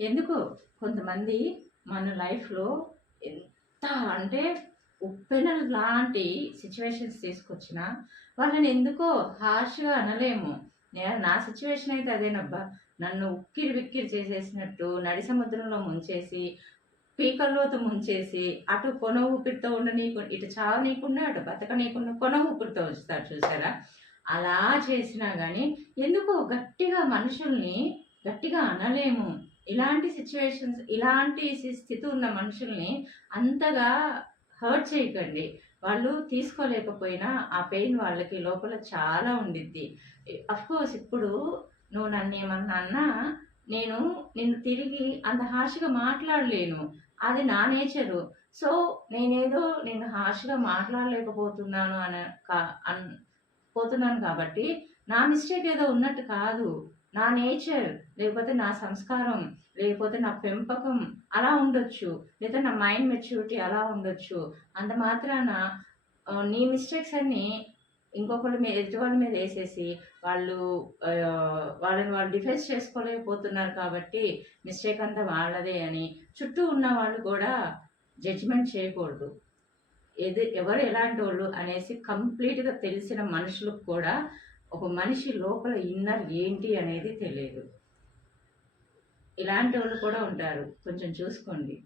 ఎందుకు? కొంతమంది మన లైఫ్లో ఎంత అంటే ఉప్పెన లాంటి సిచ్యువేషన్స్ తీసుకొచ్చినా వాళ్ళని ఎందుకో హార్ష్గా అనలేము. నేను నా సిచ్యువేషన్ అయితే అదేనబ్బా. నన్ను ఉక్కిరి విక్కిరి చేసేసినట్టు నడి సముద్రంలో ముంచేసి పీకల్లోతో ముంచేసి అటు కొన ఊపిరితో ఉండనీకు ఇటు చావనీయకుండా అటు బతక నీకుండా కొన ఊపిరితో ఉంచుతారు చూసారా? అలా చేసినా కానీ ఎందుకో గట్టిగా మనుషుల్ని గట్టిగా అనలేము. ఇలాంటి సిచ్యువేషన్స్ ఇలాంటి స్థితి ఉన్న మనుషుల్ని అంతగా హర్ట్ చేయకండి. వాళ్ళు తీసుకోలేకపోయినా ఆ పెయిన్ వాళ్ళకి లోపల చాలా ఉండిద్ది. కోర్స్ ఇప్పుడు నువ్వు నన్ను ఏమన్నా అన్నా నేను నిన్ను తిరిగి అంత హార్ష్గా మాట్లాడలేను. అది నా నేచరు. సో నేనేదో నేను హార్ష్గా మాట్లాడలేకపోతున్నాను అని కా పోతున్నాను కాబట్టి నా మిస్టేక్ ఏదో ఉన్నట్టు కాదు. నా నేచర్ లేకపోతే నా సంస్కారం లేకపోతే నా పెంపకం అలా ఉండొచ్చు. లేదా నా మైండ్ మెచ్యూరిటీ అలా ఉండొచ్చు. అంత మాత్రాన నీ మిస్టేక్స్ అన్నీ ఇంకొకళ్ళ మీద ఎదుటివాళ్ళ మీద వేసేసి వాళ్ళు వాళ్ళని వాళ్ళు డిఫెన్స్ చేసుకోలేకపోతున్నారు కాబట్టి మిస్టేక్ అంతా వాళ్ళదే అని చుట్టూ ఉన్న వాళ్ళు కూడా జడ్జిమెంట్ చేయకూడదు. ఎది ఎవరు ఎలాంటి వాళ్ళు అనేసి కంప్లీట్గా తెలిసిన మనుషులకు కూడా ఒక మనిషి లోపల ఇన్నర్ ఏంటి అనేది తెలియదు. ఇలాంటి వాళ్ళు కూడా ఉంటారు. కొంచెం చూసుకోండి.